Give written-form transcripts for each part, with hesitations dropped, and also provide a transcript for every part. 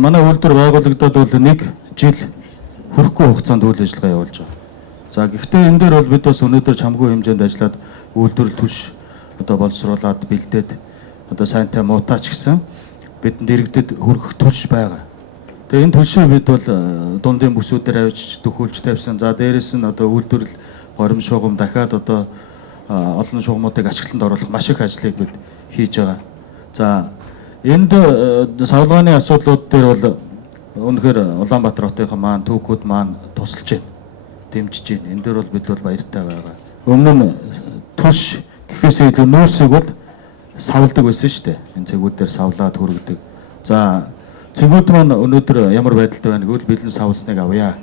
манай үйлдвэр байгуулагдаад бол 1 жил хүрэхгүй хугацаанд үйл ажиллагаа явуулж байгаа. За гэхдээ энэ дээр бол бид бас өнөөдөр чамгүй хэмжээнд ажиллаад үйлдвэрлэл түлш одоо боловсруулад бэлдээд одоо сайнтай муутаач гэсэн бидэнд иргэдэд хүргэх түлш байгаа. Тэгээ энэ түлшээ бид бол дундын бүсүүдээр авчиж төхөөлж тавьсан. За дээрэс нь одоо үйлдвэрлэл горим шугам дахиад одоо олон шугамуудыг ашиглалтанд оруулах маш их ажлыг бид хийж байгаа. За энд савлгааны асуудлууд дээр бол үнэхээр Улаанбаатар хотынхан маань түүхүүд маань тусалж байна. Дэмжиж байна. Энэ дээр бол бид бол баяртай байгаа. Өмнө нь түлш гэхээсээ илүү нөөцийг бол савладаг байсан шүү дээ. Энэ цэгүүдээр савлаад хүргэдэг. За цэгүүд маань өнөөдөр ямар байдалтай байна гэвэл бэлэн савлсныг авъя.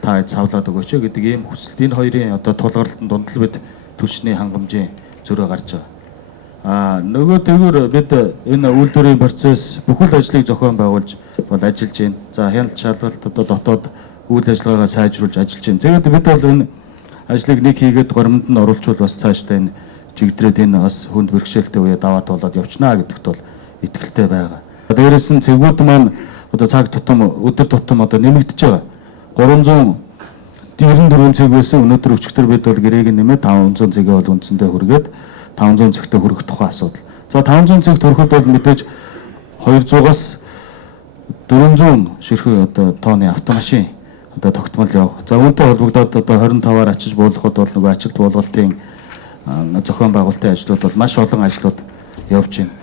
Та савлаад өгөөч гэдэг ийм хүсэлт. Энэ хоёрын одоо тулгуурлалтын дунд л бид түлшний хангамжийн зөрөө гарч байгаа. Нөгөө тэгвэр бид энэ үйлдвэрийн процесс бүхэл ажлыг зохион байгуулж бол ажиллаж байна. За хяналт шалгалт одоо дотоод үйл ажиллагаагаа сайжруулж ажиллаж байна. Тэгээд бид бол энэ ажлыг нэг хийгээд горимд нь оруулчвал бас цаашдаа энэ чигдрээд энэ бас хүнд бэрхшээлтэй үе даваад болоод явчихнаа гэдэгт бол итгэлтэй байгаа. Дээрээс нь цэгүүд маань одоо цаг тутам өдөр тутам одоо нэмэгдэж байгаа. 394 цэг байсан өнөөдөр өчигдөр бид бол гэрээг нэмээд 500 цэгээ бол үндсэндээ хүргээд 500 цэгтээ хүрэх тухай асуудал. За 500 цэгт хүрэхэд бол мэдээж 200-аас 400 ширхэг одоо тооны автомашин одоо тогтмол явах. За үүнтэй холбогдоод одоо 25-аар ачиж буулгахад бол нөгөө ачилт буулгалтын зохион байгуулалтын ажлууд бол маш олон ажлууд явж байна.